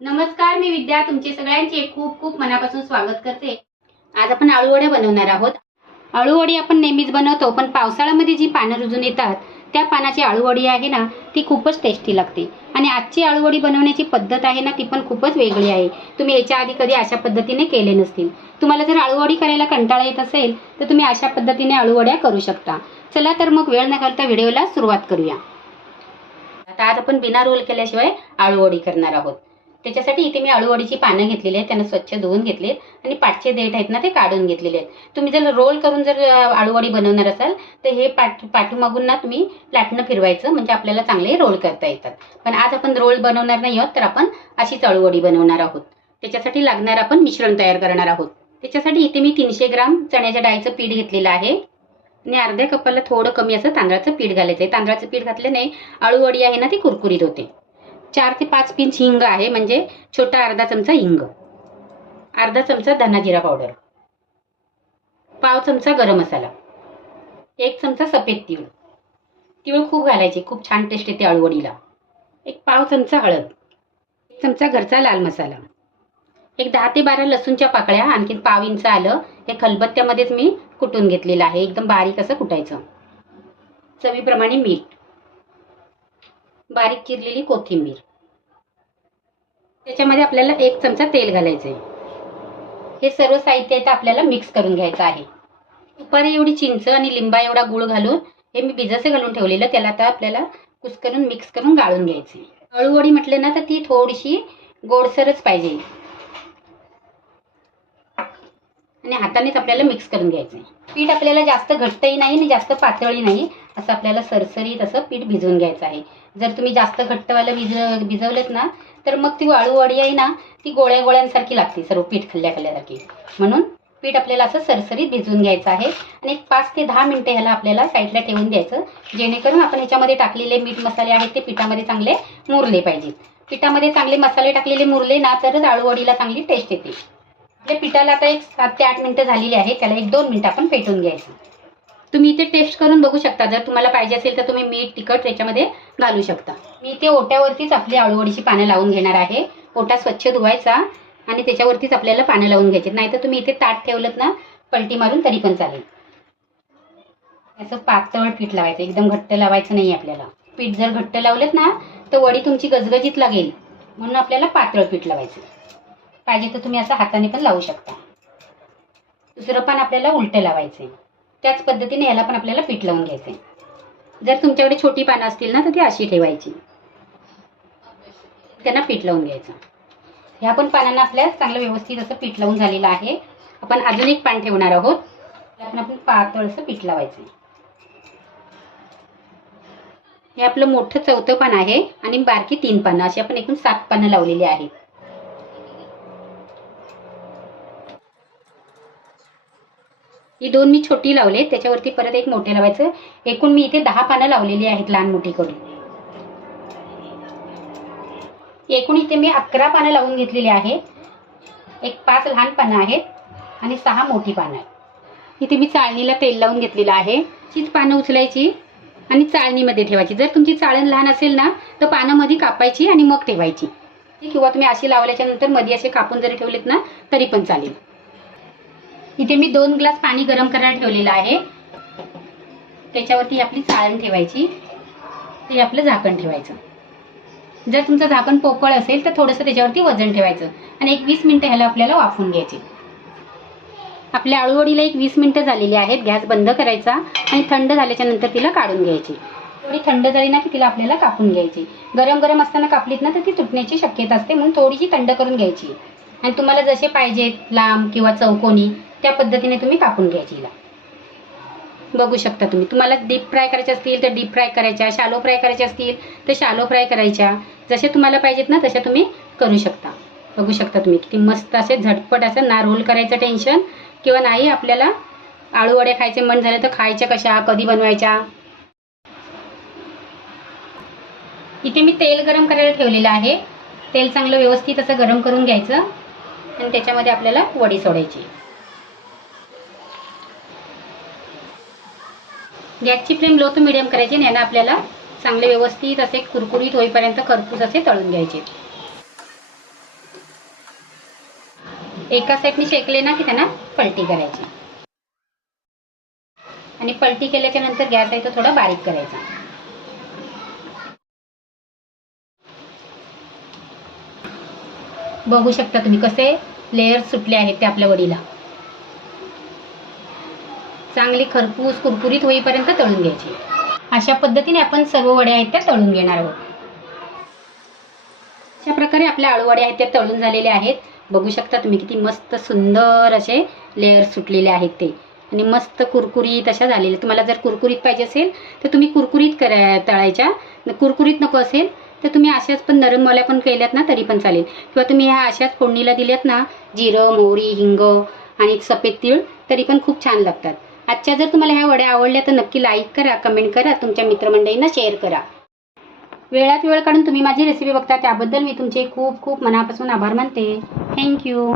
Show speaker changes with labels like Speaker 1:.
Speaker 1: नमस्कार मी विद्या. तुमचे सगळ्यांचे खूप खूप मनापासून स्वागत करते. आज आपण आळूवड्या बनवणार आहोत. आळूवडी आपण नेहमीच बनवतो पण पावसाळ्यामध्ये जी पानं रुजून येतात त्या पानाची आळूवडी आहे ना ती खूपच टेस्टी लागते. आणि आजची आळूवडी बनवण्याची पद्धत आहे ना ती पण खूपच वेगळी आहे. तुम्ही याच्या आधी कधी अशा पद्धतीने केले नसतील. तुम्हाला जर आळूवडी करायला कंटाळा येत असेल तर तुम्ही अशा पद्धतीने आळूवड्या करू शकता. चला तर मग वेळ न घालता व्हिडिओला सुरुवात करूया. आता आज आपण बिना रोल केल्याशिवाय आळूवडी करणार आहोत. त्याच्यासाठी इथे मी अळूवडीची पानं घेतलेली आहेत त्यांना स्वच्छ धुवून घेतले आणि पाठचे देठ आहेत ना ते काढून घेतलेले आहेत. तुम्ही जर रोल करून जर अळूवडी बनवणार असाल तर हे पाठ पाठीमागून ना तुम्ही लाटणं फिरवायचं म्हणजे आपल्याला चांगले रोल करता येतात. पण आज आपण रोल बनवणार नाही आहोत तर आपण अशीच अळूवडी बनवणार आहोत. त्याच्यासाठी लागणार आपण मिश्रण तयार करणार आहोत. त्याच्यासाठी इथे मी तीनशे ग्राम चण्याच्या डाळीचं पीठ घेतलेलं आहे. आणि अर्ध्या कपाला थोडं कमी असं तांदळाचं पीठ घालायचं आहे तांदळाचं पीठ घातल्याने अळूवडी आहे ना ती कुरकुरीत होते. चार ते पाच पिंच हिंग आहे म्हणजे छोटा अर्धा चमचा हिंग. अर्धा चमचा धना जिरा पावडर. पाव चमचा गरम मसाला. एक चमचा सफेद तिळ. तिळ खूप घालायचे खूप छान टेस्ट येते आळूवडीला एक पाव चमचा हळद. एक चमचा घरचा लाल मसाला. एक दहा ते बारा लसूणच्या पाकळ्या आणखी पाव इंच आलं हे खलबत्त्यामध्येच मी कुटून घेतलेलं आहे एकदम बारीक असं कुटायचं. चवीप्रमाणे मीठ. बारीक चिरलेली कोथिंबीर. त्याच्यामध्ये आपल्याला एक चमचा तेल घालायचं आहे हे सर्व साहित्य आहे आपल्याला मिक्स करून घ्यायचं आहे. दुपारी एवढी चिंच आणि लिंबा एवढा गुळ घालून हे मी भिजसे घालून ठेवलेलं त्याला आता आपल्याला कुस्करून मिक्स करून गाळून घ्यायचे अळूवडी म्हटलं ना तर ती थोडीशी गोडसरच पाहिजे. आणि हातानेच आपल्याला मिक्स करून घ्यायचं पीठ आपल्याला जास्त घट्टही नाही आणि जास्त पातळही नाही असं आपल्याला सरसरीत असं पीठ भिजवून घ्यायचं आहे. जर तुम्ही जास्त घट्टवालं भिज भिजवलेत ना तर मग ती वाळूवाडी आहे ना ती गोळ्या गोळ्यांसारखी लागते सर्व पीठ खाल्ल्या खाल्ल्यासारखी. म्हणून पीठ आपल्याला असं सरसरीत भिजवून घ्यायचं आहे आणि एक पाच ते दहा मिनटं ह्याला आपल्याला साईडला ठेवून द्यायचं जेणेकरून आपण ह्याच्यामध्ये टाकलेले मीठ मसाले आहेत ते पिठामध्ये चांगले मुरले पाहिजेत. पिठामध्ये चांगले मसाले टाकलेले मुरले ना तरच आळूवडीला चांगली टेस्ट येते. आपल्या पिठाला आता एक सात ते आठ मिनटं झालेली आहे त्याला एक दोन मिनटं आपण पेटून घ्यायचं. तुम्ही इथे टेस्ट करून बघू शकता. जर तुम्हाला पाहिजे असेल तर तुम्ही मीठ तिखट त्याच्यामध्ये घालू शकता. मी इथे ओट्यावरतीच आपली आळूवडीची पानं लावून घेणार आहे. ओटा स्वच्छ धुवायचा आणि त्याच्यावरतीच आपल्याला पानं लावून घ्यायचे. नाही तर तुम्ही इथे ताट ठेवलं ना पलटी मारून तरी पण चालेल. असं पातळ पीठ लावायचं. एकदम घट्ट लावायचं नाही आपल्याला. पीठ जर घट्ट लावलेत ना तर वडी तुमची गजगजीत लागेल. म्हणून आपल्याला पातळ पीठ लावायचं. पाहिजे तर तुम्ही असं हाताने पण लावू शकता. दुसरं पण आपल्याला उलटं लावायचं आहे त्याच पद्धतीने ह्याला पण आपल्याला पीठ लावून घ्यायचं आहे जर तुमच्याकडे छोटी पानं असतील ना तर ती अशी ठेवायची. त्यांना पीठ लावून घ्यायचं. ह्या पण पानांना आपल्या चांगलं व्यवस्थित असं पीठ लावून झालेलं आहे. आपण अजून एक पान ठेवणार आहोत. त्यातून आपण पातळसं पीठ लावायचं. हे आपलं मोठं चौथं पान आहे आणि बारकी तीन पानं अशी आपण एकूण सात पानं लावलेली आहेत. ही दोन मी छोटी लावले त्याच्यावरती परत एक मोठे लावायचं. एकूण मी इथे दहा पानं लावलेली आहेत लहान मोठी करून. एकूण इथे मी अकरा पानं लावून घेतलेली आहे एक पाच लहान पानं आहेत आणि सहा मोठी पानं आहेत. इथे मी चाळणीला तेल लावून घेतलेलं आहे. तीच पानं उचलायची आणि चाळणीमध्ये ठेवायची. जर तुमची चाळण लहान असेल ना तर पानं मध्ये कापायची आणि मग ठेवायची. किंवा तुम्ही अशी लावल्याच्या नंतर मध्ये असे कापून जरी ठेवलेत ना तरी पण चालेल. इथे मी दोन ग्लास पाणी गरम करायला ठेवलेलं आहे. त्याच्यावरती आपली चाळण ठेवायची. ते आपलं झाकण ठेवायचं. जर तुमचं झाकण पोकळ असेल तर थोडंसं त्याच्यावरती वजन ठेवायचं आणि एक वीस मिनटं ह्याला आपल्याला वाफून घ्यायची. आपल्या आळूवडीला एक वीस मिनटं झालेली आहेत. गॅस बंद करायचा आणि थंड झाल्याच्यानंतर तिला काढून घ्यायची. थोडी थंड झाली ना की तिला आपल्याला कापून घ्यायची. गरम गरम असताना कापलीत ना तर ती तुटण्याची शक्यता असते. म्हणून थोडीशी थंड करून घ्यायची. आणि तुम्हाला जसे पाहिजेत लांब किंवा चौकोनी त्या पद्धतीने तुम्ही कापून घ्यायची हिला बघू शकता तुम्ही. तुम्हाला डीप फ्राय करायचे असतील तर डीप फ्राय करायच्या शालो फ्राय करायच्या असतील तर शालो फ्राय करायच्या. जसे तुम्हाला पाहिजेत ना तशा तुम्ही करू शकता. बघू शकता तुम्ही किती मस्त असे झटपट असं ना रोल करायचं टेन्शन किंवा नाही आपल्याला आळूवडे खायचे मन झाले तर खायच्या कशा कधी बनवायच्या? इथे मी तेल गरम करायला ठेवलेलं आहे. तेल चांगलं व्यवस्थित असं गरम करून घ्यायचं. आणि त्याच्यामध्ये आपल्याला वडी सोडायची. गॅसची फ्लेम लो टू मिडियम करायची आणि यानं आपल्याला चांगले व्यवस्थित असे कुरकुरीत होईपर्यंत खरपूस असे तळून घ्यायचे. एका साईडने शेकले ना की त्यांना पलटी करायची. आणि पलटी केल्याच्यानंतर गॅस आहे तो थोडा बारीक करायचा. बघू शकता तुम्ही कसे लेयर सुटले आहेत ते आपल्या वडीला. चांगली खरपूस कुरकुरीत होईपर्यंत तळून घ्यायची. अशा पद्धतीने आपण सर्व वड्या आहेत त्या तळून घेणार आहोत. अशा प्रकारे आपल्या आळू वड्या आहेत त्या तळून झालेल्या आहेत. बघू शकता तुम्ही किती मस्त सुंदर असे लेअर सुटलेले आहेत ते. आणि मस्त कुरकुरीत अशा झालेल्या. तुम्हाला जर कुरकुरीत पाहिजे असेल तर तुम्ही कुरकुरीत करा तळायच्या. कुरकुरीत नको असेल तर तुम्ही अशाच पण नरमवाल्या पण केल्यात ना तरी पण चालेल. किंवा तुम्ही ह्या अशाच फोडणीला दिल्यात ना जिरं मोहरी हिंग आणि सफेद तीळ तरी पण खूप छान लागतात. आजच्या जर तुम्हाला ह्या वड्या आवडल्या तर नक्की लाईक करा कमेंट करा तुमच्या मित्रमंडळींना शेअर करा. वेळात वेळ काढून तुम्ही माझी रेसिपी बघता त्याबद्दल मी तुमचे खूप खूप मनापासून आभार मानते. थँक्यू